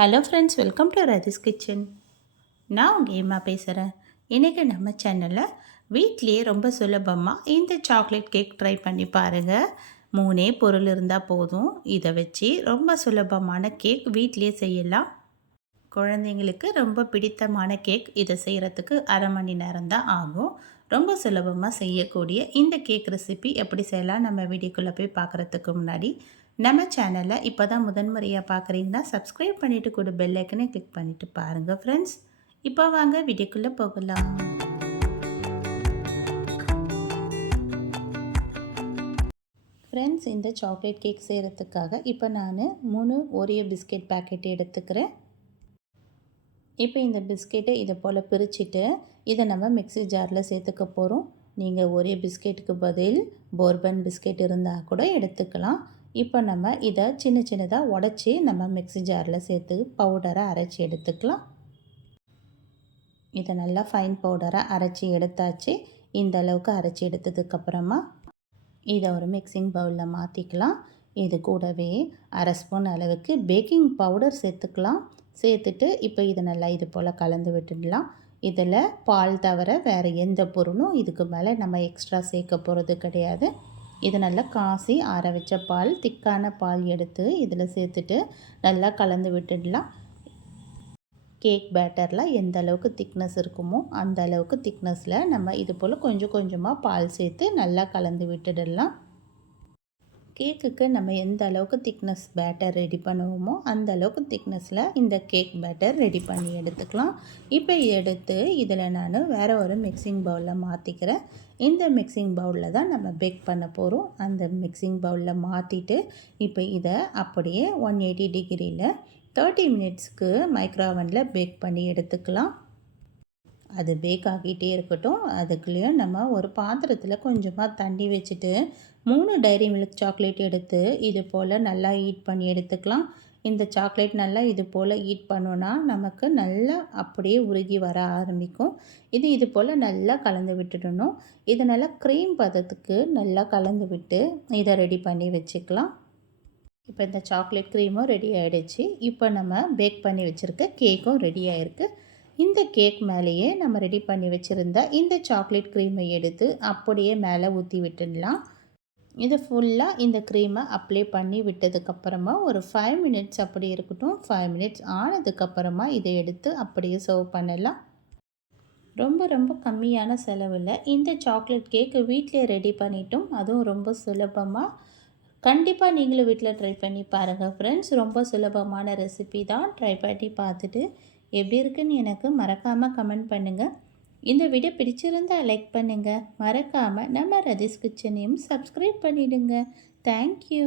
Hello friends, welcome to Rathi's kitchen. நான் உங்கள் ஏமா பேசுகிறேன். இன்றைக்கி நம்ம சேனலில் வீட்லேயே ரொம்ப சுலபமாக இந்த சாக்லேட் கேக் ட்ரை பண்ணி பாருங்கள். 3 பொருள் இருந்தால் போதும். இதை வச்சு ரொம்ப சுலபமான கேக் வீட்லேயே செய்யலாம். குழந்தைங்களுக்கு ரொம்ப பிடித்தமான கேக். இதை செய்கிறதுக்கு அரை மணி நேரம் தான் ஆகும். ரொம்ப சுலபமாக செய்யக்கூடிய இந்த கேக் ரெசிபி எப்படி செய்யலாம் நம்ம வீடியோக்குள்ளே போய் பார்க்குறதுக்கு முன்னாடி நம்ம சேனலை இப்போ தான் முதன்முறையாக பார்க்குறீங்கன்னா சப்ஸ்கிரைப் பண்ணிவிட்டு கூட பெல் ஐக்கனே கிளிக் பண்ணிவிட்டு பாருங்கள் ஃப்ரெண்ட்ஸ். இப்போ வாங்க வீடியோக்குள்ளே போகலாம். ஃப்ரெண்ட்ஸ், இந்த சாக்லேட் கேக் செய்கிறதுக்காக இப்போ நான் 3 ஓரியோ பிஸ்கெட் பேக்கெட் எடுத்துக்கிறேன். இப்போ இந்த பிஸ்கெட்டை இதை போல் பிரிச்சுட்டு இதை நம்ம மிக்ஸி ஜாரில் சேர்த்துக்க போகிறோம். நீங்கள் ஒரே பிஸ்கெட்டுக்கு பதில் போர்பன் பிஸ்கெட் இருந்தால் கூட எடுத்துக்கலாம். இப்போ நம்ம இதை சின்ன சின்னதாக உடச்சி நம்ம மிக்ஸி ஜாரில் சேர்த்து பவுடரை அரைச்சி எடுத்துக்கலாம். இதை நல்லா ஃபைன் பவுடராக அரைச்சி எடுத்தாச்சு. இந்த அளவுக்கு அரைச்சி எடுத்ததுக்கப்புறமா இதை ஒரு மிக்சிங் பவுலில் மாற்றிக்கலாம். இது கூடவே அரை ஸ்பூன் அளவுக்கு பேக்கிங் பவுடர் சேர்த்துக்கலாம். சேர்த்துட்டு இப்போ இதை நல்லா இது போல் கலந்து விட்டுடலாம். இதில் பால் தவிர வேறு எந்த பொருளும் இதுக்கு மேலே நம்ம எக்ஸ்ட்ரா சேர்க்க போகிறது கிடையாது. இது நல்லா காசி ஆற வச்ச பால், திக்கான பால் எடுத்து இதில் சேர்த்துட்டு நல்லா கலந்து விட்டுடலாம். கேக் பேட்டரில் எந்த அளவுக்கு திக்னஸ் இருக்குமோ அந்த அளவுக்கு திக்னஸில் நம்ம இது போல் கொஞ்சம் கொஞ்சமாக பால் சேர்த்து நல்லா கலந்து விட்டுடலாம். கேக்குக்கு நம்ம எந்த அளவுக்கு திக்னஸ் பேட்டர் ரெடி பண்ணுவோமோ அந்த அளவுக்கு திக்னஸில் இந்த கேக் பேட்டர் ரெடி பண்ணி எடுத்துக்கலாம். இப்போ எடுத்து இதில் நான் வேறு ஒரு மிக்சிங் பவுலில் மாற்றிக்கிறேன். இந்த மிக்சிங் பவுலில் தான் நம்ம பேக் பண்ண போகிறோம். அந்த மிக்சிங் பவுலில் மாற்றிட்டு இப்போ இதை அப்படியே 180 டிகிரியில் 30 மினிட்ஸ்க்கு மைக்ரோவனில் பேக் பண்ணி எடுத்துக்கலாம். அது பேக் ஆகிட்டே இருக்கட்டும். அதுக்குள்ளேயும் நம்ம ஒரு பாத்திரத்தில் கொஞ்சமாக தண்ணி வச்சுட்டு 3 டைரி மில்க் சாக்லேட் எடுத்து இது போல் நல்லா ஹீட் பண்ணி எடுத்துக்கலாம். இந்த சாக்லேட் நல்லா இது போல் ஹீட் பண்ணோன்னா நமக்கு நல்லா அப்படியே உருகி வர ஆரம்பிக்கும். இது போல் நல்லா கலந்து விட்டுடணும். இதை நல்லா க்ரீம் பதத்துக்கு நல்லா கலந்து விட்டு இதை ரெடி பண்ணி வச்சுக்கலாம். இப்போ இந்த சாக்லேட் க்ரீமும் ரெடி ஆகிடுச்சு. இப்போ நம்ம பேக் பண்ணி வச்சுருக்க கேக்கும் ரெடி ஆகிருக்கு. இந்த கேக் மேலேயே நம்ம ரெடி பண்ணி வச்சுருந்த இந்த சாக்லேட் க்ரீமை எடுத்து அப்படியே மேலே ஊற்றி விட்டுடலாம். இது ஃபுல்லாக இந்த க்ரீமை அப்ளை பண்ணி விட்டதுக்கப்புறமா ஒரு 5 மினிட்ஸ் அப்படி இருக்கட்டும். 5 மினிட்ஸ் ஆனதுக்கப்புறமா இதை எடுத்து அப்படியே சர்வ் பண்ணலாம். ரொம்ப ரொம்ப கம்மியான செலவில் இந்த சாக்லேட் கேக்கு வீட்டிலே ரெடி பண்ணிட்டோம். அதுவும் ரொம்ப சுலபமாக. கண்டிப்பாக நீங்களும் வீட்டில் ட்ரை பண்ணி பாருங்கள் ஃப்ரெண்ட்ஸ். ரொம்ப சுலபமான ரெசிபி தான். ட்ரை பண்ணி பார்த்துட்டு எப்படி இருக்குன்னு எனக்கு மறக்காமல் கமெண்ட் பண்ணுங்கள். இந்த வீடியோ பிடிச்சிருந்தால் லைக் பண்ணுங்கள். மறக்காமல் நம்ம ரதிஸ் கிச்சனையும் சப்ஸ்கிரைப் பண்ணிவிடுங்க. தேங்க்யூ.